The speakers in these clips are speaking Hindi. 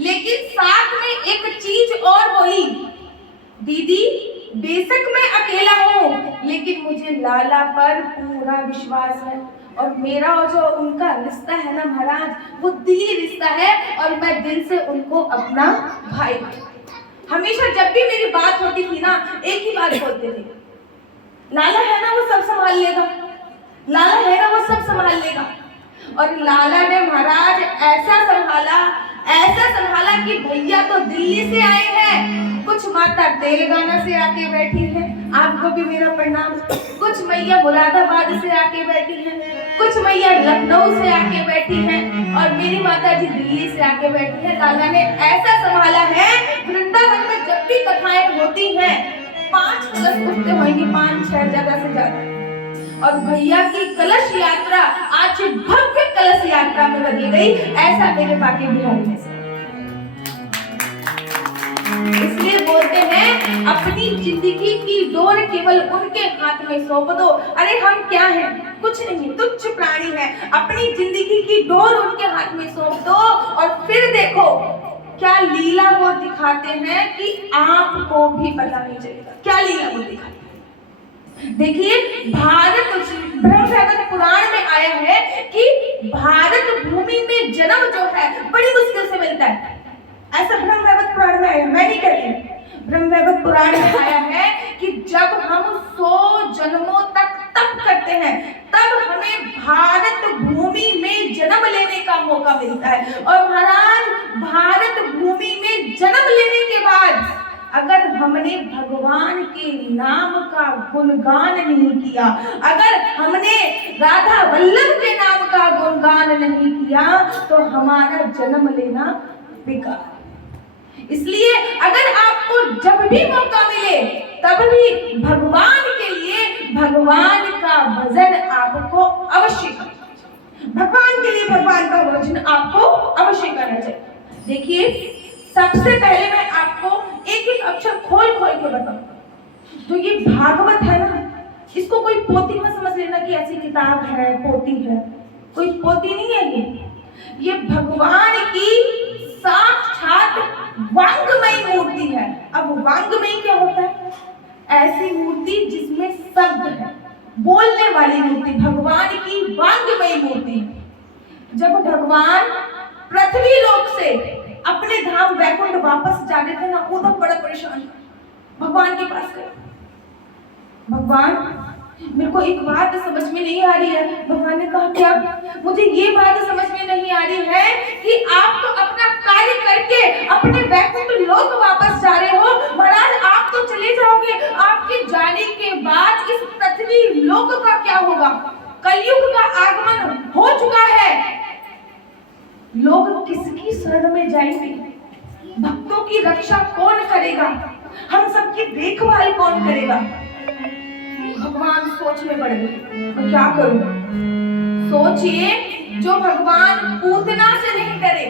लेकिन साथ में एक चीज और बोली, दीदी बेशक मैं अकेला हूँ लेकिन मुझे लाला पर पूरा विश्वास है, और मेरा और जो उनका रिश्ता है ना महाराज, वो दिली रिश्ता है, और मैं दिल से उनको अपना भाई। हमेशा जब भी मेरी बात होती थी ना, एक ही बात बोलते थे, लाला है ना वो सब संभाल लेगा, लाला है ना वो सब संभाल लेगा। और लाला ने महाराज ऐसा संभाला कि भैया तो दिल्ली से आए हैं, कुछ माता तेलंगाना से आके बैठी है, आपको भी मेरा प्रणाम, कुछ मैया मुरादाबाद से आके बैठी है, कुछ मैया लखनऊ से आके बैठी है, और मेरी माता जी दिल्ली से आके बैठी है। लाला ने ऐसा संभाला है, वृंदावन में जब भी कथाएं होती हैं 5 कलश उठते होंगे, 5-6 जगह से ज्यादा, और भैया की कलश यात्रा आज भव्य कलश यात्रा में बदल गई। ऐसा मेरे बाकी बिहारी में से। इसलिए बोलते हैं अपनी जिंदगी की डोर केवल उनके हाथ में सौंप दो। अरे हम क्या हैं, कुछ नहीं, तुच्छ प्राणी हैं। अपनी जिंदगी की डोर उनके हाथ में सौंप दो, और फिर देखो क्या लीला वो दिखाते हैं कि आपको भी पता नहीं चलेगा क्या लीला वो दिखाते हैं। देखिए, भारत ब्रह्मवैवर्त पुराण में आया है कि भारत भूमि में जन्म जो है बड़ी मुश्किल से मिलता है। ऐसा ब्रह्मवैवर्त पुराण में आया, मैं नहीं कह रही, ब्रह्मवैवर्त पुराण में आया है कि जब हम 100 जन्मों तक तप करते हैं तब हमें भारत भूमि में जन्म लेने का मौका मिलता है। और महाराज, भारत भूमि में जन्म लेने के बाद अगर हमने भगवान के नाम का गुणगान नहीं किया, अगर हमने राधा वल्लभ के नाम का गुणगान नहीं किया, तो हमारा जन्म लेना बेकार। इसलिए अगर आपको जब भी मौका मिले तब भी भगवान के लिए भगवान का भजन आपको अवश्य करना चाहिए। भगवान के लिए भगवान का भजन आपको अवश्य करना चाहिए। देखिए, सबसे पहले मैं आपको एक एक अक्षर खोल खोल के बताऊं। तो ये भागवत है ना, इसको कोई पोथी मत समझ लेना कि ऐसी किताब है, पोथी है, कोई पोथी नहीं है। ये भगवान की साक्षात वांग्मयी मूर्ति है। अब वांग्मयी क्या होता है? ऐसी मूर्ति जिसमें शब्द है, बोलने वाली मूर्ति, भगवान की वांग्मयी मूर्ति। जब भगवान पृथ्वी लोक से अपने धाम वैकुंठ वापस जाने थे ना, वो तो बड़ा परेशान भगवान के पास गए। भगवान, मेरे को एक बात समझ में नहीं आ रही है। भगवान ने कहा, क्या? मुझे ये बात समझ में नहीं आ रही है कि आप तो अपना कार्य करके अपने वैकुंठ लोक वापस जा रहे हो। महाराज, आप तो चले जाओगे, आपके जाने के बाद इस पृथ्वी लोक का क्या होगा? कलयुग का आगमन हो चुका है, लोग किसकी शरण में जाएंगे? भक्तों की रक्षा कौन करेगा? हम सबकी देखभाल कौन करेगा? भगवान सोच में पड़ गए, तो क्या करूं? सोचिए, जो भगवान पूतना से नहीं डरे,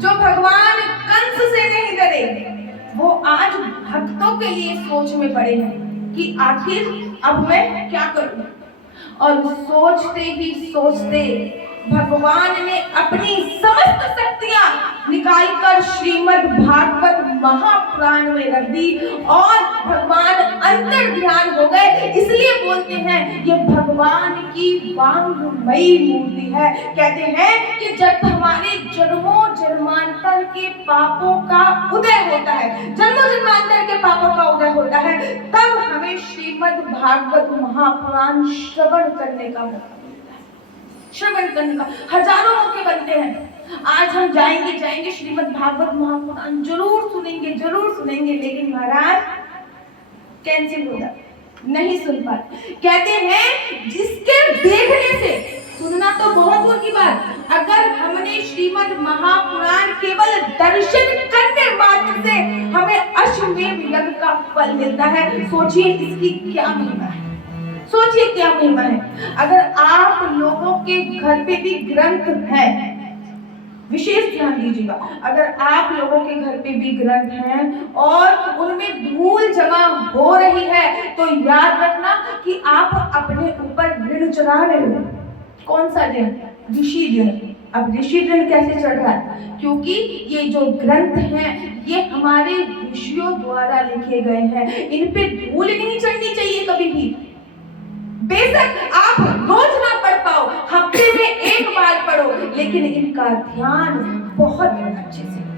जो भगवान कंस से नहीं डरे, वो आज भक्तों के लिए सोच में पड़े हैं कि आखिर अब मैं क्या करूं। और सोचते ही सोचते भगवान ने अपनी समस्त शक्तियां निकालकर श्रीमद् भागवत महापुराण में रख दी, और भगवान अंतर ध्यान हो गए। इसलिए बोलते हैं ये भगवान की वांग्मयी मूर्ति है। कहते हैं कि जब हमारे जन्मों जन्मांतर के पापों का उदय होता है, जन्मों जन्मांतर के पापों का उदय होता है, तब हमें श्रीमद् भागवत महापुराण श्रवण करने का मौका मिलता है। श्रवण करने का हजारों मौके बनते हैं। आज हम जाएंगे श्रीमद् भागवत महापुराण जरूर सुनेंगे, लेकिन महाराज कैंसिल हो जाता, नहीं सुन पाते। कहते हैं जिसके देखने से, सुनना तो बहुत दूर की बात, अगर हमने श्रीमद् महापुराण केवल दर्शन करने मात्र से हमें अश्वमेध यज्ञ का फल मिलता है। सोचिए इसकी क्या महिमा है, सोचिए क्या महिमा है। अगर आप लोगों के घर पे भी ग्रंथ है, विशेष ध्यान दीजिएगा, अगर आप लोगों के घर पे भी ग्रंथ हैं और उनमें धूल जमा हो रही है, तो याद रखना कि आप अपने ऊपर ऋण चढ़ा रहे हो। कौन सा ऋण? ऋषि ऋण। अब ऋषि ऋण कैसे चढ़ रहा है? क्योंकि ये जो ग्रंथ हैं ये हमारे ऋषियों द्वारा लिखे गए हैं, इन पे धूल नहीं चढ़नी चाहिए कभी भी। बेशक आप रोज ना पढ़ पाओ, हफ्ते में एक बार पढ़ो, लेकिन इनका ध्यान बहुत अच्छे से